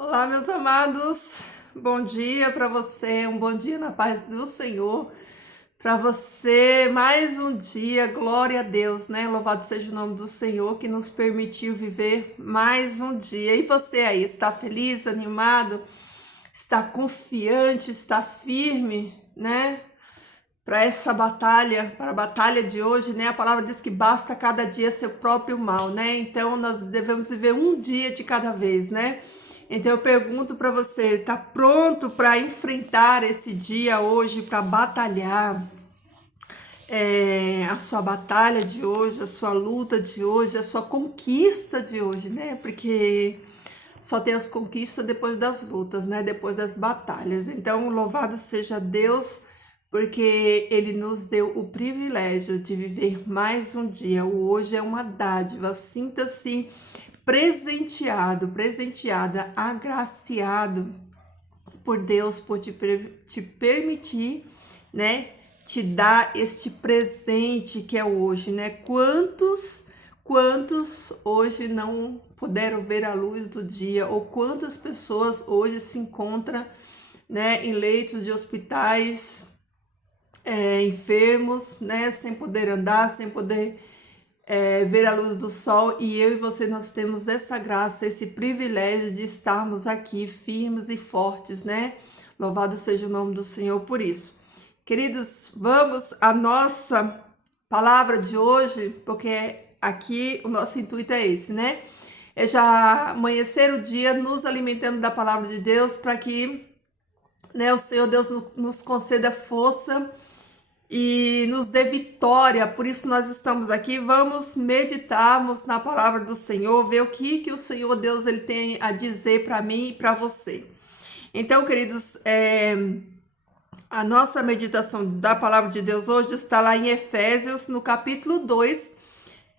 Olá, meus amados. Bom dia para você, um bom dia na paz do Senhor. Para você, mais um dia, glória a Deus, né? Louvado seja o nome do Senhor que nos permitiu viver mais um dia. E você aí, está feliz, animado? Está confiante, está firme, né? Para essa batalha, para a batalha de hoje, né? A palavra diz que basta cada dia seu próprio mal, né? Então nós devemos viver um dia de cada vez, né? Então eu pergunto para você, está pronto para enfrentar esse dia hoje, para batalhar a sua batalha de hoje, a sua luta de hoje, a sua conquista de hoje, né? Porque só tem as conquistas depois das lutas, né? Depois das batalhas. Então, louvado seja Deus, porque Ele nos deu o privilégio de viver mais um dia. O hoje é uma dádiva. Sinta-se presenteado, presenteada, agraciado por Deus, por te permitir, né? Te dar este presente que é hoje, né? Quantos hoje não puderam ver a luz do dia, ou quantas pessoas hoje se encontram, né, em leitos de hospitais, enfermos, né, sem poder andar, sem poder ver a luz do sol, e eu e você, nós temos essa graça, esse privilégio de estarmos aqui firmes e fortes, né? Louvado seja o nome do Senhor por isso. Queridos, vamos à nossa palavra de hoje, porque aqui o nosso intuito é esse, né? É já amanhecer o dia nos alimentando da palavra de Deus, para que, né, o Senhor Deus nos conceda força e nos dê vitória. Por isso nós estamos aqui. Vamos meditarmos na palavra do Senhor, ver o que o Senhor Deus ele tem a dizer para mim e para você. Então, queridos, a nossa meditação da palavra de Deus hoje está lá em Efésios, no capítulo 2,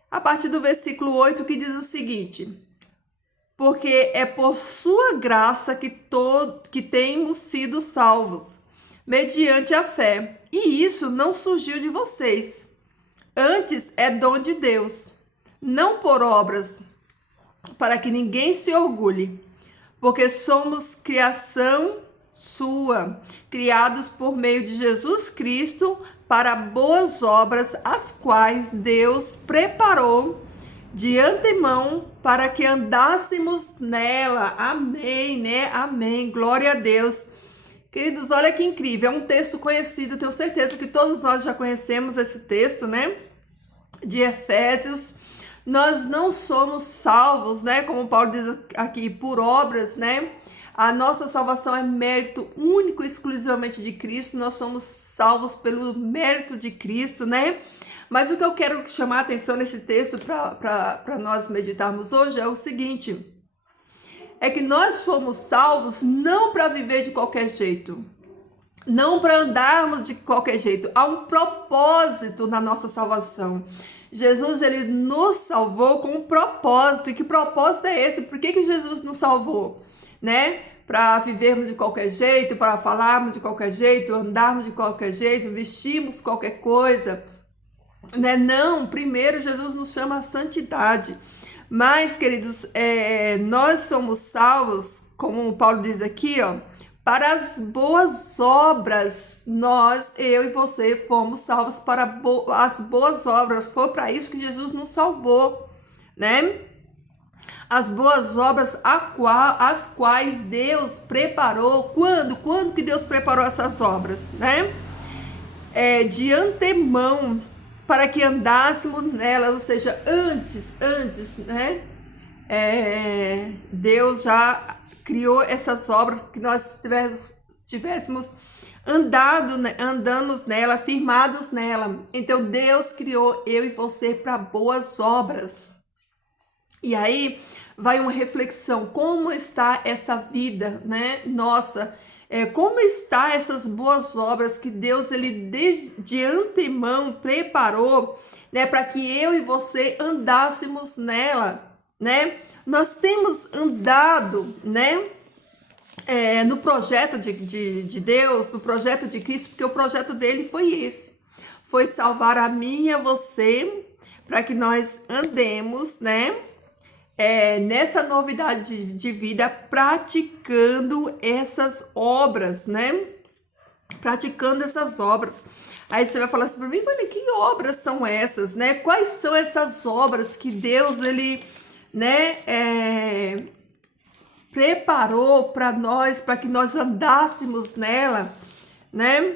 a partir do versículo 8, que diz o seguinte: porque é por sua graça que temos sido salvos, mediante a fé. E isso não surgiu de vocês. Antes é dom de Deus, não por obras, para que ninguém se orgulhe. Porque somos criação sua, criados por meio de Jesus Cristo para boas obras, as quais Deus preparou de antemão para que andássemos nela. Amém, né? Amém. Glória a Deus. Queridos, olha que incrível. É um texto conhecido, tenho certeza que todos nós já conhecemos esse texto, né? De Efésios. Nós não somos salvos, né? Como Paulo diz aqui, por obras, né? A nossa salvação é mérito único, exclusivamente de Cristo. Nós somos salvos pelo mérito de Cristo, né? Mas o que eu quero chamar a atenção nesse texto para nós meditarmos hoje é o seguinte: é que nós fomos salvos não para viver de qualquer jeito, não para andarmos de qualquer jeito. Há um propósito na nossa salvação. Jesus, ele nos salvou com um propósito. E que propósito é esse? Por que Jesus nos salvou? Né? Para vivermos de qualquer jeito, para falarmos de qualquer jeito, andarmos de qualquer jeito, vestirmos qualquer coisa, né? Não, primeiro Jesus nos chama à santidade. Mas, queridos, nós somos salvos, como Paulo diz aqui, ó, para as boas obras. Nós, eu e você, fomos salvos para as boas obras. Foi para isso que Jesus nos salvou, né? As boas obras as quais Deus preparou. Quando que Deus preparou essas obras, né? De antemão, para que andássemos nelas, ou seja, antes, né? Deus já criou essas obras, que nós tivéssemos andamos nela, firmados nela. Então Deus criou eu e você para boas obras. E aí vai uma reflexão: como está essa vida, né? Nossa, como está essas boas obras que Deus, ele de antemão preparou, né, para que eu e você andássemos nela, né? Nós temos andado, né, no projeto de Deus, no projeto de Cristo, porque o projeto dele foi esse: foi salvar a mim e a você, para que nós andemos, né, nessa novidade de vida, praticando essas obras, né? Praticando essas obras. Aí você vai falar assim para mim, mas que obras são essas, né? Quais são essas obras que Deus, ele, né, preparou para nós, para que nós andássemos nela, né?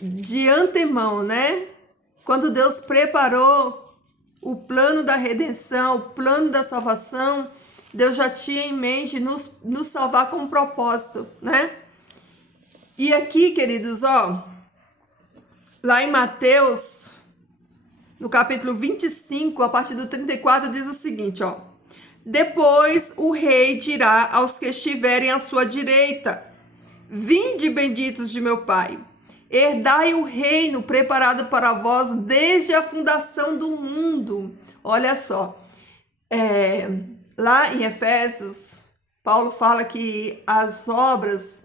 De antemão, né? Quando Deus preparou o plano da redenção, o plano da salvação, Deus já tinha em mente nos salvar com um propósito, né? E aqui, queridos, ó, lá em Mateus, no capítulo 25, a partir do 34, diz o seguinte, ó. Depois o rei dirá aos que estiverem à sua direita: vinde, benditos de meu Pai, herdai o reino preparado para vós desde a fundação do mundo. Olha só, lá em Efésios, Paulo fala que as obras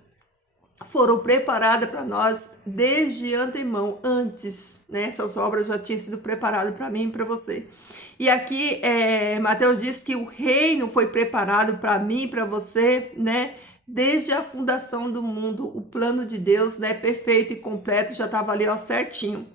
foram preparadas para nós desde antemão, antes, né? Essas obras já tinham sido preparadas para mim e para você. E aqui Mateus diz que o reino foi preparado para mim e para você, né? Desde a fundação do mundo, o plano de Deus, né? Perfeito e completo, já estava ali, ó, certinho.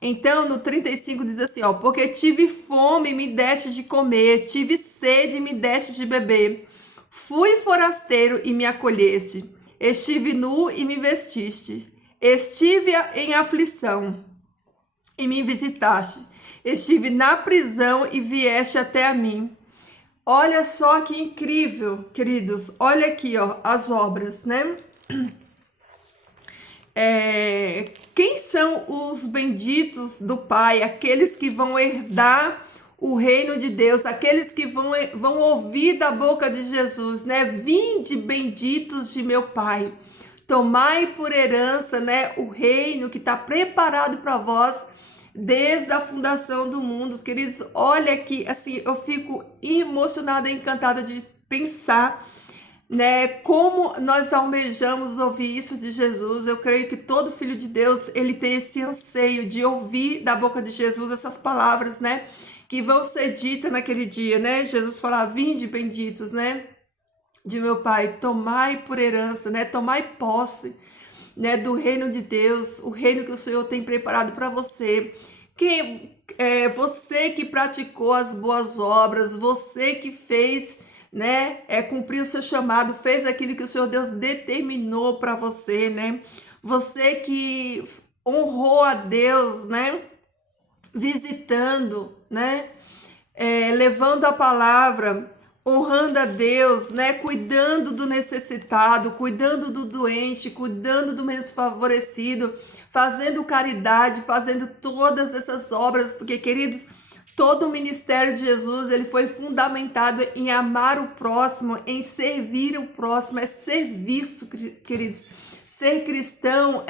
Então, no 35 diz assim, ó, porque tive fome e me deste de comer, tive sede e me deste de beber, fui forasteiro e me acolheste, estive nu e me vestiste, estive em aflição e me visitaste, estive na prisão e vieste até a mim. Olha só que incrível, queridos, olha aqui, ó, as obras, né? Quem são os benditos do Pai? Aqueles que vão herdar o reino de Deus, aqueles que vão ouvir da boca de Jesus, né? Vinde, benditos de meu Pai, tomai por herança, né, o reino que está preparado para vós desde a fundação do mundo. Queridos, olha aqui, assim, eu fico emocionada e encantada de pensar, né, como nós almejamos ouvir isso de Jesus. Eu creio que todo filho de Deus, ele tem esse anseio de ouvir da boca de Jesus essas palavras, né, que vão ser ditas naquele dia, né? Jesus fala: vinde, benditos, né, de meu Pai, tomai por herança, né, tomai posse, né, do reino de Deus, o reino que o Senhor tem preparado para você. Você que praticou as boas obras, você que fez, né, cumpriu o seu chamado, fez aquilo que o Senhor Deus determinou para você, né? Você que honrou a Deus, né? Visitando, né? Levando a palavra, honrando a Deus, né? Cuidando do necessitado, cuidando do doente, cuidando do menos favorecido, fazendo caridade, fazendo todas essas obras, porque, queridos, todo o ministério de Jesus, ele foi fundamentado em amar o próximo, em servir o próximo, é serviço, queridos. Ser cristão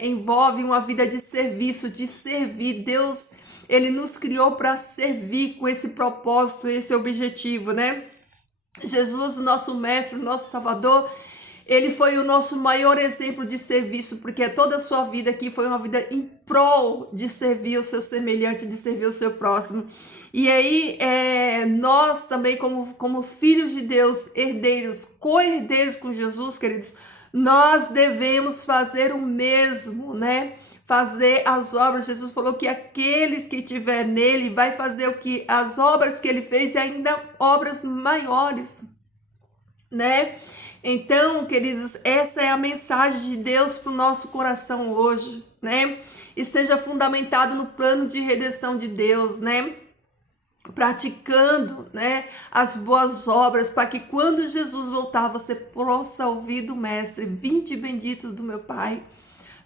envolve uma vida de serviço, de servir. Deus, ele nos criou para servir com esse propósito, esse objetivo, né? Jesus, o nosso mestre, o nosso salvador, ele foi o nosso maior exemplo de serviço, porque toda a sua vida aqui foi uma vida em prol de servir o seu semelhante, de servir o seu próximo. E aí, nós também, como filhos de Deus, herdeiros, co-herdeiros com Jesus, queridos, nós devemos fazer o mesmo, né? Fazer as obras. Jesus falou que aqueles que estiver nele vai fazer as obras que ele fez e ainda obras maiores, né? Então, queridos, essa é a mensagem de Deus para o nosso coração hoje, né? E seja fundamentado no plano de redenção de Deus, né? Praticando, né, as boas obras, para que quando Jesus voltar, você possa ouvir do Mestre: vinde, benditos do meu Pai,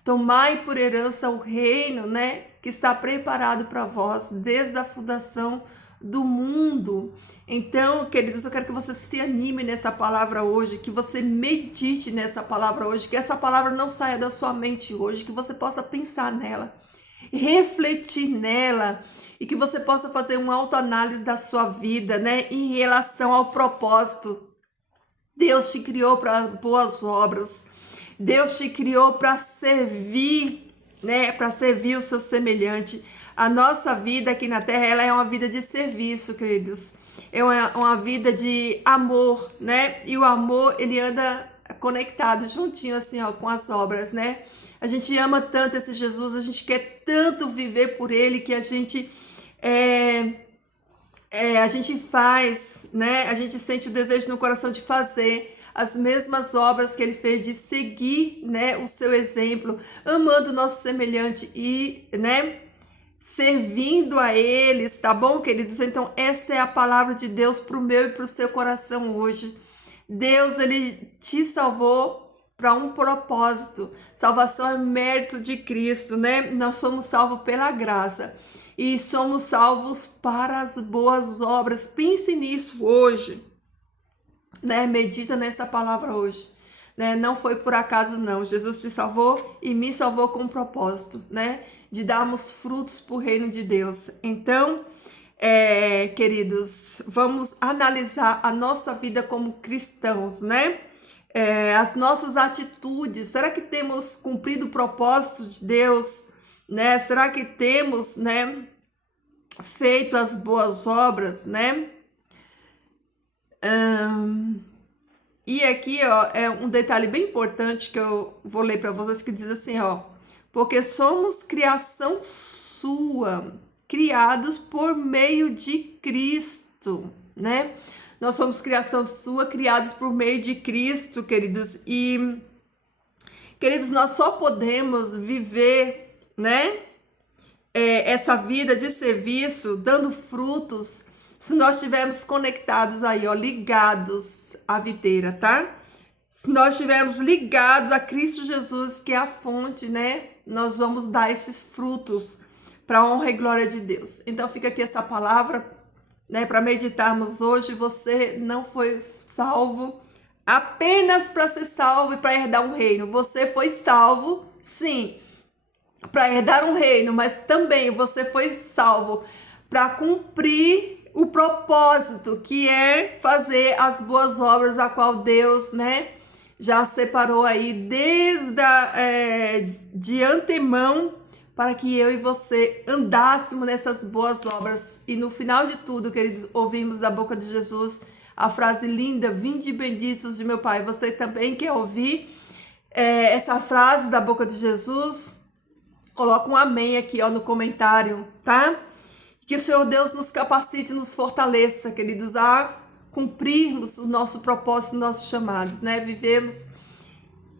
tomai por herança o reino, né, que está preparado para vós desde a fundação do mundo. Então, queridos, eu quero que você se anime nessa palavra hoje, que você medite nessa palavra hoje, que essa palavra não saia da sua mente hoje, que você possa pensar nela, refletir nela, e que você possa fazer uma autoanálise da sua vida, né, em relação ao propósito. Deus te criou para boas obras. Deus te criou para servir, né, para servir o seu semelhante. A nossa vida aqui na Terra, ela é uma vida de serviço, queridos. É uma vida de amor, né? E o amor, ele anda conectado, juntinho assim, ó, com as obras, né? A gente ama tanto esse Jesus, a gente quer tanto viver por ele que a gente a gente faz, né? A gente sente o desejo no coração de fazer as mesmas obras que ele fez, de seguir, né, o seu exemplo, amando o nosso semelhante e, né, servindo a eles, tá bom, queridos? Então, essa é a palavra de Deus pro meu e pro seu coração hoje. Deus, ele te salvou para um propósito. Salvação é mérito de Cristo, né? Nós somos salvos pela graça e somos salvos para as boas obras. Pense nisso hoje, né? Medita nessa palavra hoje, né? Não foi por acaso, não. Jesus te salvou e me salvou com um propósito, né? De darmos frutos para o reino de Deus. Então, queridos, vamos analisar a nossa vida como cristãos, né? As nossas atitudes. Será que temos cumprido o propósito de Deus, né? Será que temos, né, feito as boas obras, né? E aqui, ó, é um detalhe bem importante que eu vou ler para vocês, que diz assim, ó: porque somos criação sua, criados por meio de Cristo, né? Nós somos criação sua, criados por meio de Cristo, queridos. E, queridos, nós só podemos viver, né, essa vida de serviço, dando frutos, se nós estivermos conectados aí, ó, ligados à videira, tá? Se nós estivermos ligados a Cristo Jesus, que é a fonte, né? Nós vamos dar esses frutos para a honra e glória de Deus. Então fica aqui essa palavra, né, para meditarmos hoje. Você não foi salvo apenas para ser salvo e para herdar um reino. Você foi salvo, sim, para herdar um reino, mas também você foi salvo para cumprir o propósito, que é fazer as boas obras a qual Deus, né, já separou aí de antemão, para que eu e você andássemos nessas boas obras. E no final de tudo, queridos, ouvimos da boca de Jesus a frase linda: vinde benditos de meu Pai. Você também quer ouvir essa frase da boca de Jesus? Coloca um amém aqui, ó, no comentário, tá? Que o Senhor Deus nos capacite e nos fortaleça, queridos, a cumprirmos o nosso propósito, nossos chamados, né? Vivemos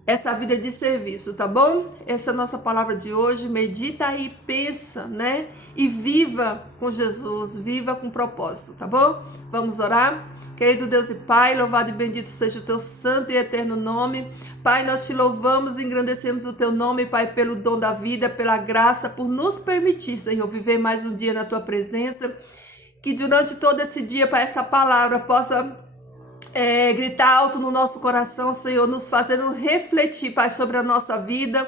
essa vida de serviço, tá bom? Essa é a nossa palavra de hoje. Medita aí, pensa, né? E viva com Jesus, viva com propósito, tá bom? Vamos orar? Querido Deus e Pai, louvado e bendito seja o teu santo e eterno nome. Pai, nós te louvamos e engrandecemos o teu nome, Pai, pelo dom da vida, pela graça, por nos permitir, Senhor, viver mais um dia na tua presença. Que durante todo esse dia, Pai, essa palavra possa gritar alto no nosso coração, Senhor, nos fazendo refletir, Pai, sobre a nossa vida,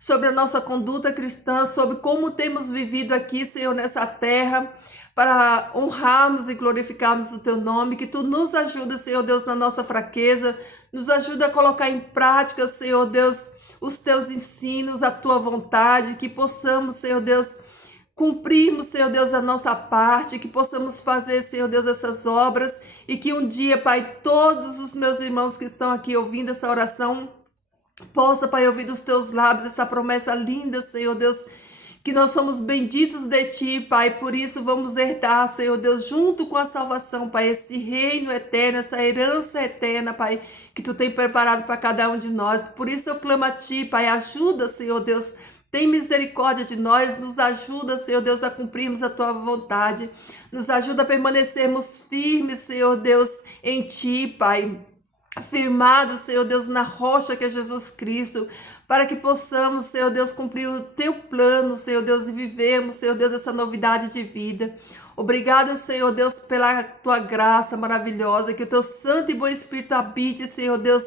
sobre a nossa conduta cristã, sobre como temos vivido aqui, Senhor, nessa terra, para honrarmos e glorificarmos o teu nome. Que tu nos ajuda, Senhor Deus, na nossa fraqueza, nos ajuda a colocar em prática, Senhor Deus, os teus ensinos, a tua vontade, que possamos, Senhor Deus, cumprirmos, Senhor Deus, a nossa parte, que possamos fazer, Senhor Deus, essas obras, e que um dia, Pai, todos os meus irmãos que estão aqui ouvindo essa oração, possa, Pai, ouvir dos teus lábios essa promessa linda, Senhor Deus, que nós somos benditos de Ti, Pai. Por isso vamos herdar, Senhor Deus, junto com a salvação, Pai, esse reino eterno, essa herança eterna, Pai, que Tu tem preparado para cada um de nós. Por isso eu clamo a Ti, Pai, ajuda, Senhor Deus, tem misericórdia de nós, nos ajuda, Senhor Deus, a cumprirmos a Tua vontade, nos ajuda a permanecermos firmes, Senhor Deus, em Ti, Pai, firmados, Senhor Deus, na rocha que é Jesus Cristo, para que possamos, Senhor Deus, cumprir o Teu plano, Senhor Deus, e vivermos, Senhor Deus, essa novidade de vida. Obrigado, Senhor Deus, pela Tua graça maravilhosa, que o Teu Santo e Bom Espírito habite, Senhor Deus,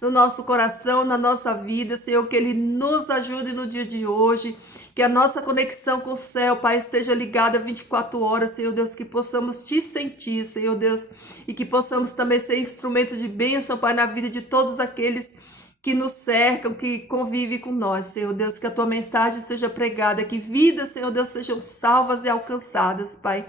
no nosso coração, na nossa vida, Senhor, que Ele nos ajude no dia de hoje, que a nossa conexão com o céu, Pai, esteja ligada 24 horas, Senhor Deus, que possamos Te sentir, Senhor Deus, e que possamos também ser instrumento de bênção, Pai, na vida de todos aqueles que nos cercam, que convive com nós, Senhor Deus, que a tua mensagem seja pregada, que vidas, Senhor Deus, sejam salvas e alcançadas, Pai.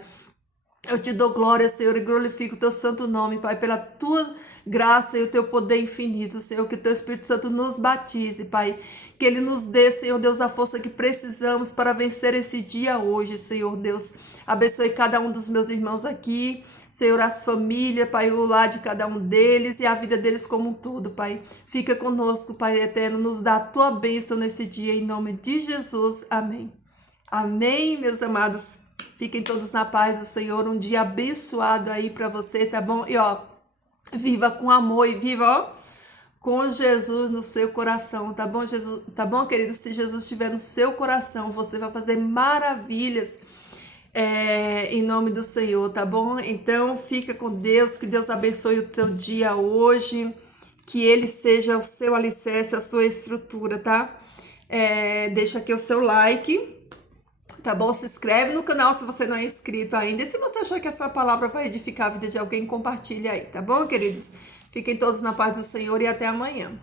Eu te dou glória, Senhor, e glorifico o teu santo nome, Pai, pela tua graça e o teu poder infinito, Senhor, que o teu Espírito Santo nos batize, Pai, que ele nos dê, Senhor Deus, a força que precisamos para vencer esse dia hoje, Senhor Deus. Abençoe cada um dos meus irmãos aqui, Senhor, as famílias, Pai, o lar de cada um deles e a vida deles como um todo, Pai. Fica conosco, Pai eterno, nos dá a tua bênção nesse dia, em nome de Jesus. Amém. Amém, meus amados. Fiquem todos na paz do Senhor. Um dia abençoado aí para você, tá bom? E ó, viva com amor e viva, ó, com Jesus no seu coração, tá bom, Jesus? Tá bom, queridos? Se Jesus estiver no seu coração, você vai fazer maravilhas em nome do Senhor, tá bom? Então, fica com Deus, que Deus abençoe o teu dia hoje, que Ele seja o seu alicerce, a sua estrutura, tá? Deixa aqui o seu like, tá bom? Se inscreve no canal se você não é inscrito ainda. E se você achar que essa palavra vai edificar a vida de alguém, compartilha aí, tá bom, queridos? Fiquem todos na paz do Senhor e até amanhã.